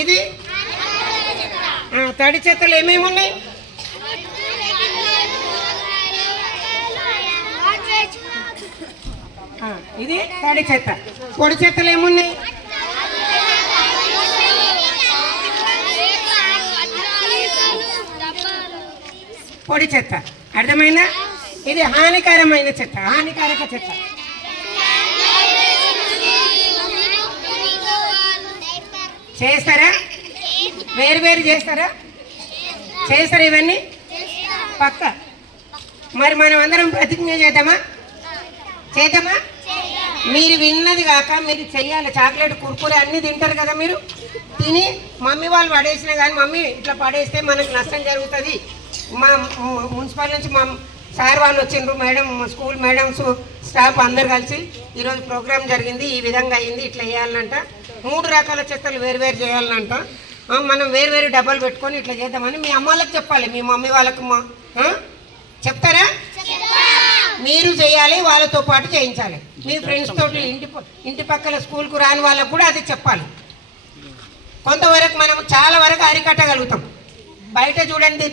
ఇది తడి చెత్తలు ఏమేమి ఉన్నాయి? ఇది తడి చెత్త. పొడి చెత్తలు ఏమున్నాయి? పొడి చెత్త. అర్థమైందా? ఇది హానికరమైన చెత్త, హానికారక చెత్త. చేస్తారా? వేరు వేరు చేస్తారా? చేస్తారా ఇవన్నీ? పక్క. మరి మనం అందరం ప్రతిజ్ఞ చేద్దామా? చేద్దామా? మీరు విన్నది కాక మీరు చెయ్యాలి. చాక్లెట్ కుర్కురే అన్నీ తింటారు కదా, మీరు తిని మమ్మీ వాళ్ళు పడేసినా కానీ మమ్మీ ఇట్లా పడేస్తే మనకు నష్టం జరుగుతుంది. మా మున్సిపల్ నుంచి మా సార్ వాళ్ళు వచ్చిండ్రు, మేడం, స్కూల్ మేడమ్స్, స్టాఫ్ అందరు కలిసి ఈరోజు ప్రోగ్రామ్ జరిగింది, ఈ విధంగా అయింది, ఇట్లా వేయాలనంట. 3 రకాల చెత్తలు వేరు చేయాలనంట. మనం వేరు డబ్బాలు పెట్టుకొని ఇట్లా చేద్దామని మీ అమ్మ వాళ్ళకి చెప్పాలి, మీ మమ్మీ వాళ్ళకు. చెప్తారా? మీరు చేయాలి, వాళ్ళతో పాటు చేయించాలి. మీ ఫ్రెండ్స్ తోటి ఇంటి పక్కల స్కూల్కు రాని వాళ్ళకు కూడా అది చెప్పాలి. కొంతవరకు మనం చాలా వరకు అరికట్టగలుగుతాం. బయట చూడండి